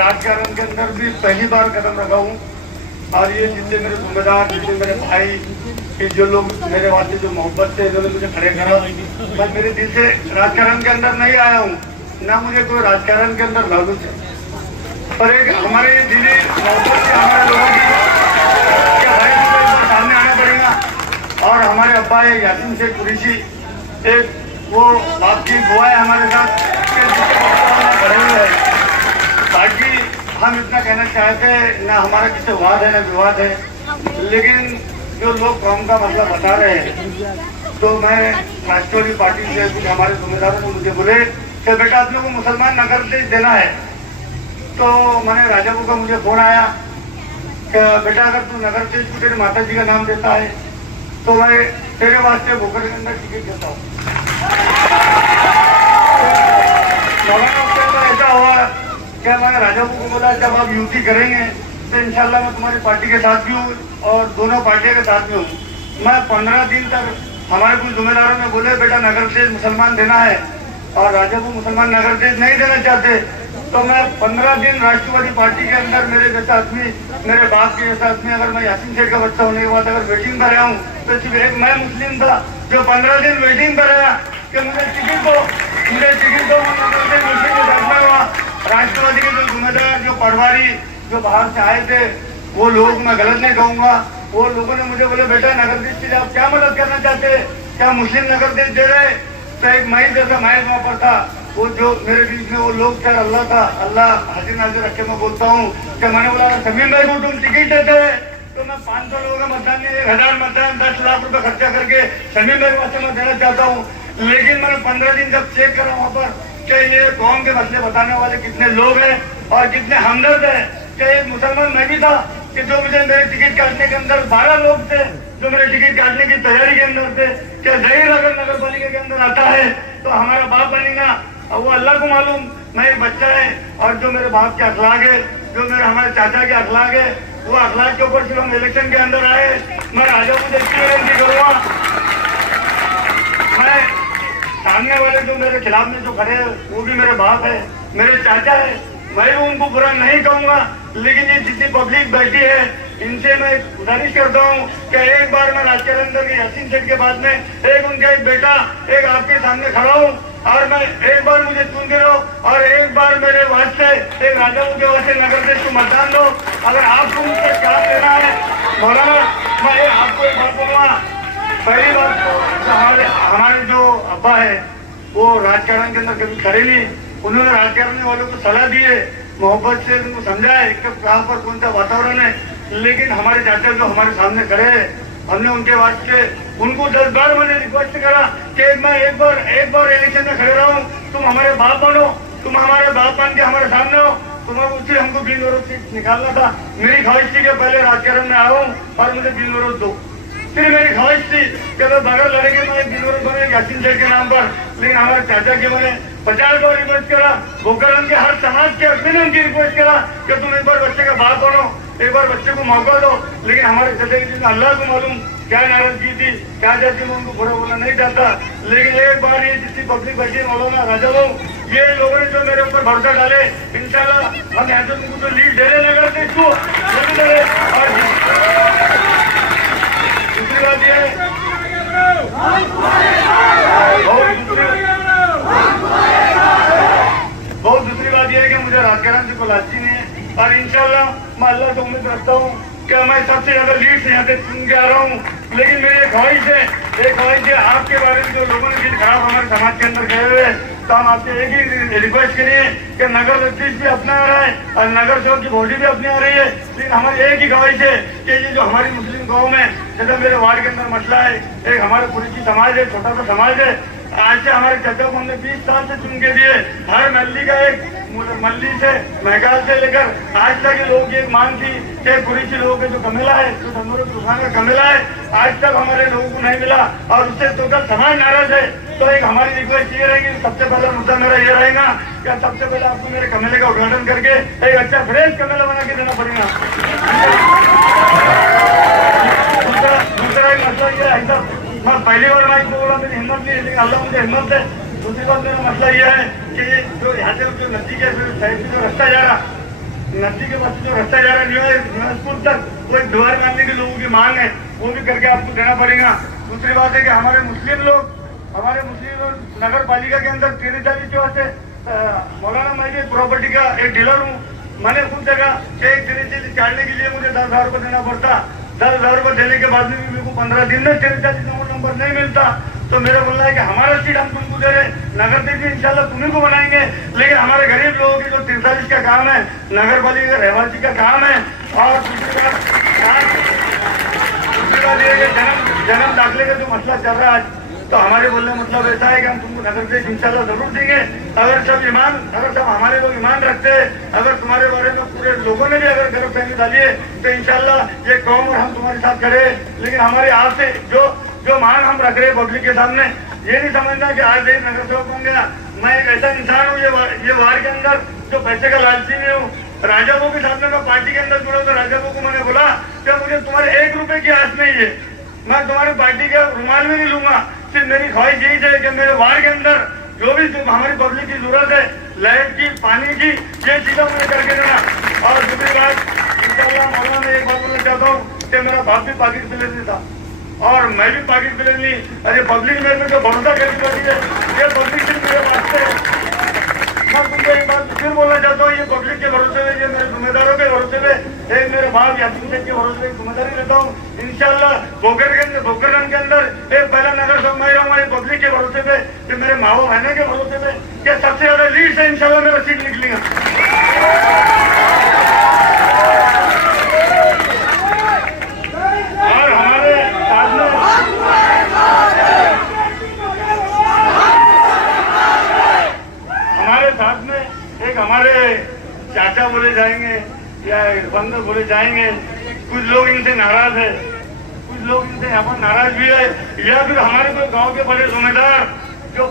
राजकारण के अंदर भी पहली बार कदम रखा हूँ और ये जितने मेरे जिम्मेदार, जितने मेरे भाई, कि जो लोग मेरे वास्ते जो मोहब्बत से इन्होंने मुझे खड़े करा, मैं मेरे दिल से राजकारण के अंदर नहीं आया हूँ, ना मुझे कोई राजकारण के अंदर लागू है, पर एक हमारे ये दिली मोहब्बत से हमारे लोगों की क्या भाई को एक बार सामने आना पड़ेगा। और हमारे अब्बा है यासीन शेख कुरैशी, एक वो बाप की बुआ है हमारे साथ खड़े हुए हैं। बाकी हम इतना कहना चाहते हैं, ना हमारा किसी वाद है ना विवाद है, लेकिन जो लोग कौम का मसला बता रहे हैं, तो मैं राष्ट्रवादी पार्टी से कुछ हमारे जिम्मेदारों ने मुझे बोले कि बेटा आप लोगों को मुसलमान नगर देश देना है। तो मैंने राजाबू का मुझे फोन आया कि बेटा अगर तू नगर देश को तेरी माता जी का नाम देता है तो मैं तेरे वास्ते भोकर के अंदर टिकट देता हूँ। ऐसा हुआ क्या, मैंने राजाबू को बोला जब आप युति करेंगे तो इंशाल्लाह मैं तुम्हारी पार्टी के साथ भी हूँ और दोनों पार्टियों के साथ भी हूँ। मैं 15 दिन तक हमारे कुछ जिम्मेदारों ने बोले बेटा नगर देश मुसलमान देना है और राजाबू मुसलमान नगर देश नहीं देना चाहते, तो मैं 15 दिन राष्ट्रवादी पार्टी के अंदर मेरे जैसा आदमी, मेरे बाप के जैसा आदमी, अगर मैं यासीन शेख का बच्चा होने के बाद अगर वेटिंग पर आया हूँ तो सिर्फ एक मैं मुस्लिम था जो 15 दिन वेटिंग पर आया कि मुझे टिकट दो, मुस्लिम बैठना हुआ। राष्ट्रवादी के जो जिम्मेदार, जो पटवारी, जो बाहर से आए थे, वो लोग, मैं गलत नहीं कहूँगा, वो लोगों ने मुझे बोले बेटा नगर देश के लिए आप क्या मदद करना चाहते, क्या मुस्लिम नगर देश दे रहे? तो एक महल जैसा महल वहाँ पर था, वो जो मेरे बीच में वो लोग थे, अल्लाह था, अल्लाह हाजिर नाजिर रख के मैं बोलता हूँ कि मैंने बोला समीम भाई को तुम टिकट देते हैं तो मैं 500 लोगों का मतदान नहीं, 1000 मतदान 10 लाख रुपए खर्चा करके समीम भाई वास्ते मैं देना चाहता हूँ। लेकिन मैंने 15 दिन जब चेक करा वहाँ पर कि ये कौम के मसले बताने वाले कितने लोग हैं और कितने हमदर्द हैं, कि एक मुसलमान मैं भी था कि जो मुझे मेरे टिकट काटने के अंदर 12 लोग थे जो मेरे टिकट काटने की तैयारी के अंदर थे, क्या जहीर अगर नगर पालिका के अंदर आता है तो हमारा बाप बनेगा, और वो अल्लाह को मालूम मैं एक बच्चा है, और जो मेरे बाप के अखलाक है, जो मेरे हमारे चाचा के अखलाक है, वो अखलाक के ऊपर सिर्फ हम इलेक्शन के अंदर आए। मैं राजा मुझे इसकी विनती करूँगा, मैं सामने वाले जो मेरे खिलाफ में जो खड़े हैं वो भी मेरे बाप है, मेरे चाचा है, मैं भी उनको बुरा नहीं कहूँगा, लेकिन ये जितनी पब्लिक बैठी है इनसे मैं गुजारिश करता हूँ कि एक बार मैं राजकारण के यासीन शेख के बाद में एक उनका एक बेटा एक आपके सामने खड़ा हूँ और मैं एक बार मुझे चुन के लो और एक बार मेरे वास्ते एक राजाओं के वास्ते नगर देश को मतदान दो। अगर आपको मुझसे क्या लेना है मौलाना, मैं आपको एक बात बोलूँगा, पहली बात तो हमारे जो अब्बा है वो राजकारण के अंदर कभी खड़े नहीं, उन्होंने राजकारण वालों को सलाह दी है, मोहब्बत से उनको समझाए कि कहाँ पर कौन सा वातावरण है, लेकिन हमारे चाचा जो हमारे सामने खड़े हैं हमने उनके वास्ते उनको 10 बार मैंने रिक्वेस्ट करा कि एक बार इलेक्शन में खड़े रहो, तुम हमारे बाप बनो, तुम हमारे बाप बन के हमारे सामने हो, तुम्हारे उससे हमको बिल विरोध से निकालना था। मेरी ख्वाहिश थी कि पहले राजकारण में आओ और मुझे बिल विरोध दो, फिर मेरी ख्वाहिश थी कि मैं बगैर लड़ेंगे मैं बिल विरोध बने यासीन शेख के नाम पर, लेकिन हमारे चाचा के मैंने 50 बार रिक्वेस्ट करा, भोकरन के हर समाज के आदमी ने उनकी रिक्वेस्ट करा कि तुम एक बार बच्चे का बाप बनो, एक बार बच्चे को मौका दो, लेकिन हमारे चाचा जी अल्लाह को मालूम क्या नाराजगी थी, क्या जाती मैं उनको बुरा बोलना नहीं चाहता, लेकिन एक बार ये जितनी पब्लिक बैठी मौलाना राजा लोग, ये लोगों ने जो मेरे ऊपर भरोसा डाले, इंशाल्लाह हम यहाँ से उनको जो लीड दे रहे नगर देश को दे रहे। और दूसरी बात ये है, बहुत दूसरी बात यह है कि मुझे राजकारण से कोई लालची नहीं है और इंशाल्लाह मैं अल्लाह से उम्मीद रखता हूँ कि मैं सबसे ज्यादा लीड से यहाँ से चुन के आ रहा हूँ, लेकिन मेरी एक ख्वाहिश है आपके बारे में जो लोगों ने दिल खराब हमारे समाज के अंदर गए हुए, तो हम आपसे एक ही रिक्वेस्ट करिए कि नगर अध्यक्ष भी अपना आ रहा है और नगर सेवक की बॉडी भी अपनी आ रही है, लेकिन हमारी एक ही ख्वाहिश है कि ये जो हमारी मुस्लिम कौम है, जैसे मेरे वार्ड के अंदर मसला है, एक हमारे कुरैशी समाज है, छोटा सा समाज है, आज से हमारे चाचा को हमने 20 साल से चुन के दिए, हर मल्ली का एक मल्ली से महकाल से लेकर आज तक ये लोगों की एक मांग थी कि कुरैशी लोगों के जो कमेला है, जो धनों की दुकान का कमेला है, आज तक हमारे लोगों को नहीं मिला और उससे टोटल समाज नाराज है। तो एक हमारी रिक्वेस्ट ये रहेगी, सबसे पहला मुद्दा मेरा ये रहेगा कि सबसे पहले आपको मेरे कमेले का उद्घाटन करके एक अच्छा फ्रेश कमेला बना के देना पड़ेगा। दूसरा एक मसला ये है, मैं पहली बार माइक को बोला, मेरी हिम्मत नहीं है, लेकिन अल्लाह मुझे हिम्मत है। दूसरी बात मेरा मसला यह है कि जो यहाँ से जो नदी के साइड से जो रास्ता जा रहा, नदी के पास जो रास्ता जा रहा है स्कूल तक, वो एक दीवार मानने की लोगों की मांग है, वो भी करके आपको देना पड़ेगा। दूसरी बात है कि हमारे मुस्लिम लोग नगर पालिका के अंदर 43 के वास्ते मौलाना, मैं भी प्रॉपर्टी का एक डीलर हूँ। मैंने खुद जगह एक 43 चाड़ने के लिए मुझे 10,000 रुपये देना पड़ता। 10,000 रुपये देने के बाद में भी मेरे को 15 दिन में 43 नंबर नहीं मिलता। तो मेरा बोलना है कि हमारा सीट हम तुमको दे रहे, नगर निगम इंशाल्लाह तुम्ही को बनाएंगे, लेकिन हमारे गरीब लोगों की जो 43 का काम है, नगर पालिका रहवासी का काम है। और दूसरी बात यह है कि जन्म दाखिले का जो मसला चल रहा है, तो हमारे बोलने मतलब ऐसा है कि हम तुमको नगर से इंशाल्लाह जरूर देंगे, अगर सब हमारे लोग ईमान रखते हैं, अगर तुम्हारे बारे में पूरे लोगों ने भी अगर गलतफहमी डाली है, तो इंशाल्लाह ये कौम और हम तुम्हारे साथ खड़े। लेकिन हमारे आपसे जो मांग हम रख रहे हैं पब्लिक के सामने, ये नहीं समझना कि आज एक नगर सेवक बन गया। मैं एक ऐसा इंसान हूँ ये वार्ड के अंदर जो पैसे का लालची नहीं हूँ। राजाओं के साथ में मैं पार्टी के अंदर जुड़ा, तो राजाओं को मैंने बोला कि मुझे तुम्हारे 1 रुपए की आस नहीं है, मैं तुम्हारी पार्टी का रुमाल भी नहीं लूंगा। सिर्फ मेरी ख्वाहिश यही है कि मेरे वार्ड के अंदर जो भी हमारी पब्लिक की जरूरत है, लाइट की, पानी की, ये चीजें मुझे करके देना। और दूसरी बात, इंशाल्लाह मौलाना मैं एक बात बोलना चाहता हूँ कि मेरा बाप भी पाकिस्तान प्लेयर नहीं था और मैं भी पाकिस्तान प्लेयर नहीं। अरे पब्लिक मेरे पे भरोसा करती है, ये पब्लिक सिर्फ मेरे वास्ते है। मैं तुमको एक बात फिर बोलना चाहता हूँ, ये पब्लिक के भरोसे में, ये मेरे जिम्मेदारों के भरोसे में, एक मेरे बाप यासीन शेख के भरोसे में जिम्मेदारी लेता हूँ। इंशाल्लाह बोकरगंज के अंदर एक पहला नगर सेवक मैं रहूँगा, ये पब्लिक के भरोसे पे, ये मेरे माँ बहने के भरोसे पे, ये सबसे ज्यादा लीड से इंशाल्लाह मेरा सीट निकलेगा। और हमारे साथ में एक हमारे चाचा बोले जाएंगे या बंद बोले जाएंगे, कुछ लोग इनसे नाराज है, कुछ लोग इनसे यहाँ पर नाराज भी है, या फिर हमारे कोई गांव के बड़े जिम्मेदार जो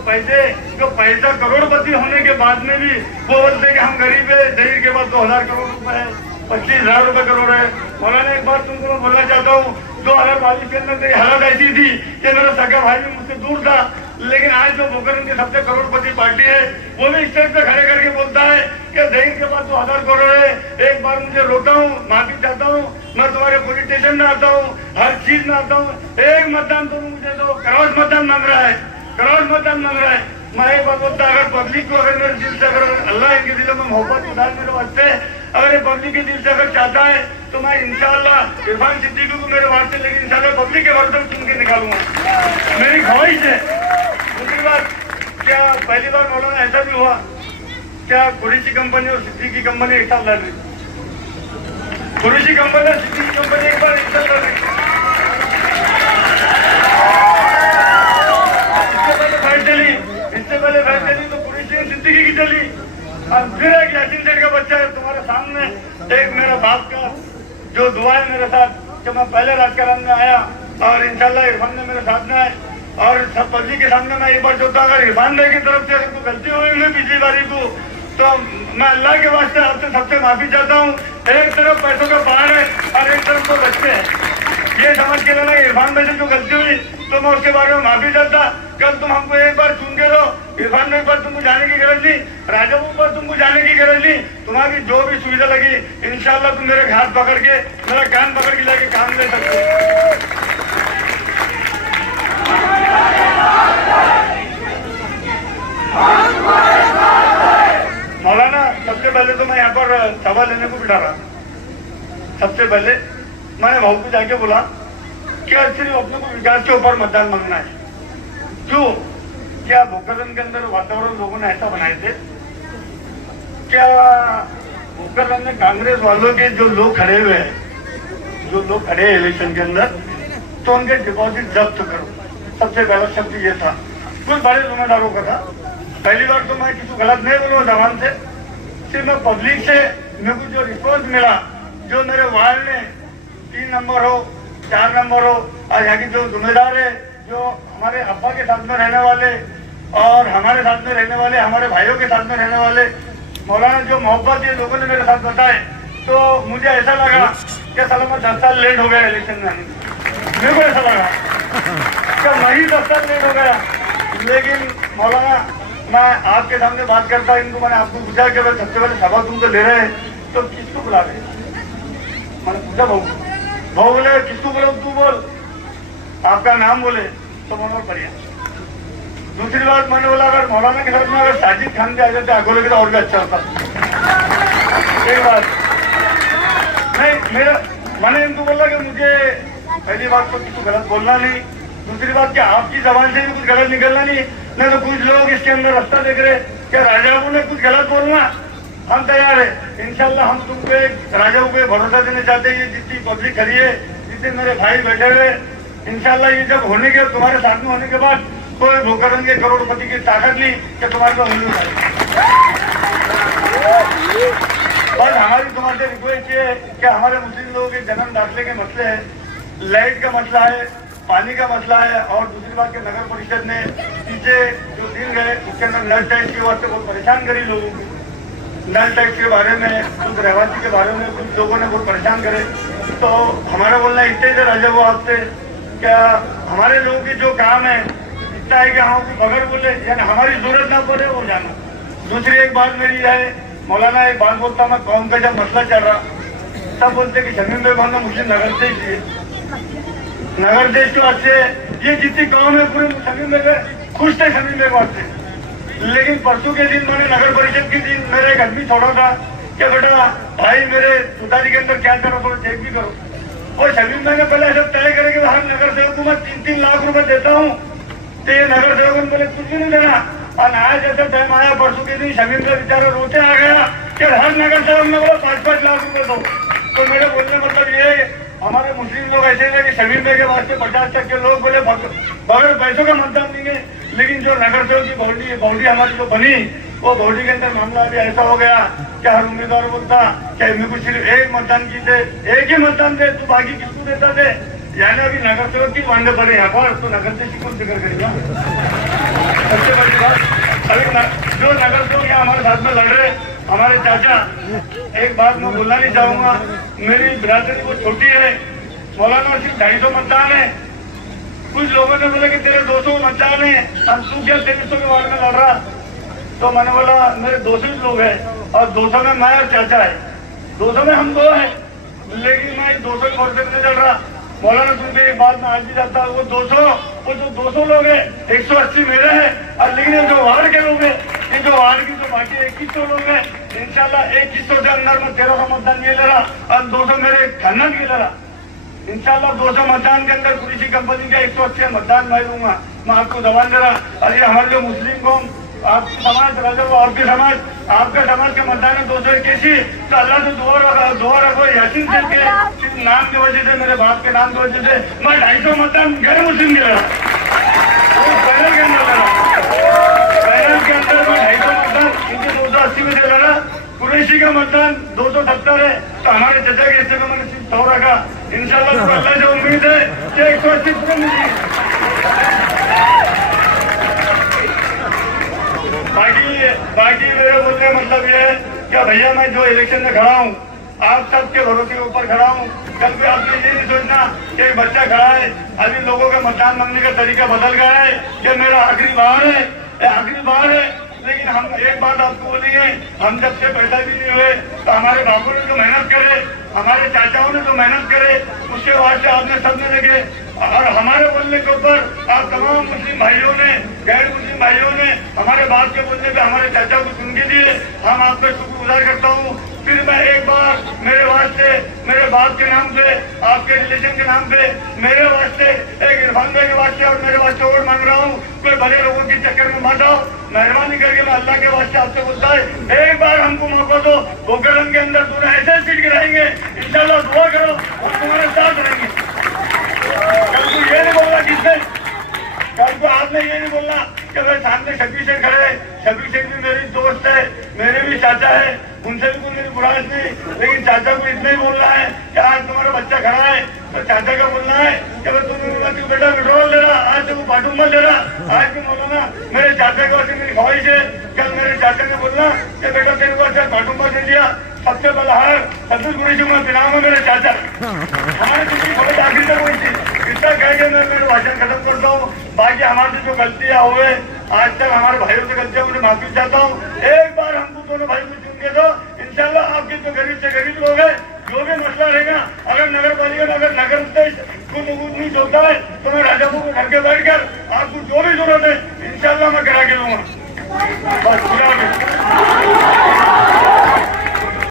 पैसा करोड़पति होने के बाद में भी वो बोलते कि हम गरीब है, दहेज के बाद 2,000 करोड़ रुपए है, 25,000 रुपए करोड़ है। मौलाना एक बात तुमको मैं बोलना चाहता हूँ, 2022 के अंदर मेरी हालत ऐसी थी कि मेरा सगा भाई भी मुझसे दूर था, लेकिन आज जो बोकरगंज की सबसे करोड़पति पार्टी है, वो भी स्टेज पे खड़े करके बोलता है कि दहेज के बाद 2,000 करोड़ है। एक बार मुझे रोता हूँ, माफी चाहता हूँ, मैं तुम्हारे पुलिस स्टेशन में आता हूँ, हर चीज में आता हूँ, एक मतदान तो मुझे दो, क्रॉस मतदान मांग रहा है, क्रॉस मतदान मांग रहा है। मैं एक बात बोलता, अगर पब्लिक को अगर मेरे दिल से अगर अल्लाह इनके दिलों में मोहब्बत उधार मेरे वास्ते, अगर ये पब्लिक के दिल से अगर चाहता है, तो मैं इंशाअल्लाह इरफान सिद्दीकी को मेरे वास्ते, लेकिन इंशाअल्लाह पब्लिक के भरोसे चुन के निकालूंगा, मेरी ख्वाहिश है। दूसरी बात, क्या पहली बार मौलाना ऐसा भी हुआ क्या कुरैशी कंपनी और सिद्दीकी कंपनी एक साथ लड़ रही? कुरैशी कंपनी और सिद्दीकी कंपनी एक बार एक साथ लड़ रही। इससे पहले फाइट चली तो कुरैशी और सिद्दीकी की चली, और फिर एक यासीन शेख का बच्चा है तुम्हारे सामने, एक मेरा बाप का जो दुआ है मेरे साथ कि मैं पहले राजकारण में आया और इंशाल्लाह इरफान ने मेरे साथ में आए, और सब पब्लिक के सामने मैं एक बार सोचता अगर इरफान भाई की तरफ से अगर कोई गलती हुई है पिछली बारी को, तो मैं अल्लाह के वास्ते आपसे सबसे माफी चाहता हूँ। एक तरफ पैसों का पहाड़ है और एक तरफ तो बच्चे हैं, ये समझ के लेना इरफान भाई से जो गलती हुई तो मैं उसके बारे में माफी चाहता। कल तुम हमको एक बार चुन के दो, इरफान भाई पर तुमको जाने की गरज नहीं, राजाओं पर तुमको जाने की गरज नहीं, तुम्हारी जो भी सुविधा लगी इंशाल्लाह तुम मेरे हाथ पकड़ के, मेरा कान पकड़ के लेके काम ले सकते हो। मौलाना सबसे पहले तो मैं यहाँ पर सभा लेने को बिठा रहा, सबसे पहले मैंने भाऊ को जाके बोला क्या सिर्फ अपने को विकास के ऊपर मतदान मांगना है, क्यों? क्या बोकरगंज के अंदर वातावरण लोगों ने ऐसा बनाए थे, क्या बोकरगंज में कांग्रेस वालों के जो लोग खड़े हुए हैं, जो लोग खड़े हैं इलेक्शन के अंदर, तो उनके डिपॉजिट जब्त करो, सबसे पहला शब्द ये था, कुछ बड़े जिम्मेदारों का था। पहली बार तो मैं किसी गलत नहीं बोलूँ जबान से, सिर्फ मैं पब्लिक से मेरे को जो रिस्पॉन्स मिला, जो मेरे वार्ड में 3 नंबर हो 4 नंबर हो, और यहाँ की जो जिम्मेदार है, जो हमारे अब्बा के साथ में रहने वाले और हमारे साथ में रहने वाले, हमारे भाइयों के साथ में रहने वाले, मौलाना जो मोहब्बत ये लोगों ने मेरे साथ बताए, तो मुझे ऐसा लगा कि साला मैं 10 साल लेट हो गया इलेक्शन में, मेरे को ऐसा लगा कि मैं ही 10 साल लेट हो गया। लेकिन मौलाना मैं आपके सामने बात करता, इनको मैंने आपको पूछा कि भाई सबसे पहले सभा तुम तो ले रहे हैं, तो किसको बुला रहे? मैंने पूछा भाऊ, भाऊ बोले किसको बोले? तू बोल, आपका नाम बोले तो मनोहर परिया। दूसरी बात मैंने बोला अगर मौलाना के साथ में अगर साजिद खान भी आ जाते आगोले के तो और भी अच्छा होता। एक बात नहीं, मेरा मैंने इनको बोला कि मुझे पहली बात तो किसी गलत बोलना नहीं, दूसरी बात कि आपकी जबान से भी कुछ गलत निकलना नहीं तो कुछ लोग इसके अंदर रास्ता देख रहे क्या राजाओं ने कुछ गलत बोलना, हम तैयार है इंशाल्लाह। हम तुमको राजाओं को भरोसा देना चाहते हैं, जितनी पब्लिक खड़ी है, जितने मेरे भाई बैठे हुए, इंशाल्लाह ये जब होने के तुम्हारे साथ में होने के बाद कोई भूखरंग के करोड़पति की ताकत नहीं कि तुम्हारे को उंगली उठाए। बस हमारी तुम्हारे रिक्वेस्ट है कि हमारे मुस्लिम लोगों के जन्म दाखिले के मसले है, लाइट का मसला है, पानी का मसला है, और दूसरी बात के नगर परिषद ने पीछे जो दिन गए उसके अंदर नल टैक्स के वास्ते बहुत परेशान करी लोगों को। नल टैक्स के बारे में, कुछ रहवासी के बारे में कुछ लोगों ने बहुत परेशान करे। तो हमारा बोलना इतने से राजा वो आपसे क्या हमारे लोगों की जो काम है इतना है कि हम बगैर बोले यानी हमारी जरूरत ना बोले वो जाना। दूसरी एक बात मेरी है, मौलाना एक बात बोलता मैं, कौम का जब मसला चल रहा सब बोलते कि शमीम भाई भावना मुस्लिम नगर देश है, नगर देश के वास्ते ये जितनी कौम है पूरे शमीम भाई खुश थे शमीम भाई वास्ते। लेकिन परसों के दिन मैंने नगर परिषद के दिन मेरे एक आदमी छोड़ा था कि बेटा भाई मेरे सुधारी के अंदर क्या करो थोड़ा चेक भी करो, और शमीम भाई ने पहले ऐसा तय करे कि हर नगर सेवक को मैं 3-3 लाख रुपए देता हूँ, तो ये नगर सेवक ने बोले कुछ भी नहीं देना। और आज जैसा टाइम आया परसों के दिन शमीम भाई बेचारा रोते आ गया कि हर नगर सेवक ने बोला 5-5 लाख रुपए दो। तो मेरे बोलने मतलब ये हमारे मुस्लिम लोग ऐसे हैं कि शमीम भाई के वास्ते 50% लोग बोले बगैर पैसों का मतदान देंगे, लेकिन जो नगर सेवक की बाउंड्री हमारी जो बनी वो बाउंड्री के अंदर मामला भी ऐसा हो गया कि हर उम्मीदवार बोलता कि मेरे को सिर्फ एक मतदान की थे, एक ही मतदान दे, तू बाकी किसको देता थे? यानी अभी नगर सेवक की मांगे पड़े यहाँ पर, तो नगर से कौन जिक्र करेगा? सबसे बड़ी बात अभी जो नगर सेवक यहाँ हमारे साथ में लड़ रहे हमारे चाचा, एक बात मैं बोलना नहीं चाहूंगा, मेरी बिरादरी वो छोटी है, मौलाना सिर्फ 250 मतदान है। कुछ लोगों ने बोला कि तेरे 200 मतदान है, हम तू क्या 300 के वार्ड में लड़ रहा? तो मैंने बोला मेरे 200 लोग हैं और 200 में मैं और चाचा है, 200 में हम 2 हैं, लेकिन मैं 200 के वर्ष में लड़ रहा। मौलाना सुनते एक बात में आज भी जाता वो 200 वो जो 200 लोग हैं 180 मेरे हैं, और लेकिन ये जो वार्ड के लोग हैं, ये जो वार्ड की जो बाकी 2100 लोग हैं, इंशाल्लाह 2100 से अंदर में 1300 मतदान ये ले रहा और 200 मेरे खानदान के ले रहा। इंशाल्लाह 200 मतदान के अंदर पुलिस कंपनी का 180 मतदान मैं दूंगा, मैं आपको जबान दे रहा। और ये हमारे जो मुस्लिम कौम आपकी समाज राजा वो आपके समाज आपका समाज का मतदान है 281, तो अल्लाह से दुआ रखो यासीन साहब के सिर्फ नाम की वजह से, मेरे बाप के नाम की वजह से मैं 250 मतदान गैर मुस्लिम के लड़ा, पैनल के अंदर लड़ा, पैनल के अंदर मैं 250 मतदान इनके 280 में से लड़ा। कुरैशी का मतदान 270 है, तो हमारे चचा के हिस्से में मैंने सिर्फ 100 रखा। इंशाल्लाह तो अल्लाह से उम्मीद है कि 180 पूरे मिलेगी। बाकी मेरे बोलने का मतलब ये है कि भैया मैं जो इलेक्शन में खड़ा हूँ आप सबके भरोसे के ऊपर खड़ा हूँ। कल भी आपने ये नहीं सोचना कि एक बच्चा खड़ा है, अभी लोगों का मतदान मांगने का तरीका बदल गया है कि मेरा आखिरी बार है, आखिरी बार है। लेकिन हम एक बात आपको बोलेंगे, हम जब से पैदा भी नहीं हुए तो हमारे बाबू ने जो मेहनत करे, हमारे चाचाओं ने जो मेहनत करे, उसके वास्ते आपने सबने लगे। और हमारे बोलने के ऊपर आप तमाम मुस्लिम भाइयों ने, गैर मुस्लिम भाइयों ने हमारे बाप के बोलने पे हमारे चाचा को सुन के दिए, हम आपका शुक्रगुजार करता हूँ। फिर मैं एक बार मेरे वास्ते, मेरे बाप के नाम पे, आपके रिलेशन के नाम पे, मेरे वास्ते, एक इरफान भाई के वास्ते और मेरे वास्ते वोट मांग रहा हूँ। कोई बड़े लोगों के चक्कर में मत आओ, मेहरबानी करके मैं अल्लाह के वास्ते आपसे बोलता है एक बार हमको मौका दो, गोकरण के अंदर तुम्हें ऐसे सीट गिराएंगे, इंशाल्लाह दुआ करो और तुम्हारे साथ रहेंगे। कल को ये नहीं बोलना किसने, कल को आपने ये नहीं बोलना कि भाई सामने शबीर शेख खड़े, शबीर शेख भी मेरी दोस्त है, मेरे भी चाचा है, उनसे भी कोई मेरी बुराई नहीं, लेकिन चाचा को इतना ही बोलना है कि आज तुम्हारा बच्चा खड़ा है तो चाचा का बोलना है कि भाई तुम बेटा विड्रॉल दे रहा, आज से वो बाटू मत दे रहा। आज भी मौलाना मेरे चाचा के वैसे मेरी ख्वाहिश है, कल मेरे चाचा ने बोलना कि बेटा तेरे को अच्छा बाटू मत दे दिया, सबसे बलहार सब्जुल गुरैशी में पिलाऊंगा मेरे चाचा। हमारे किसी खबर आखिर तक हुई थी, इतना कह के मैं मेरे भाषण खत्म करता हूँ। बाकी हमारे जो गलतियाँ हुए आज तक हमारे भाइयों से गलतियाँ, मुझे माफी चाहता हूँ। एक बार हमको दोनों भाई को चुन के दो, इंशाल्लाह आपकी जो गरीब होता है तो मैं राजापुर के घर के बैठ कर आपको जो भी जरूरत है इंशाल्लाह मैं करा के दूंगा। बस खुदा हाफिज।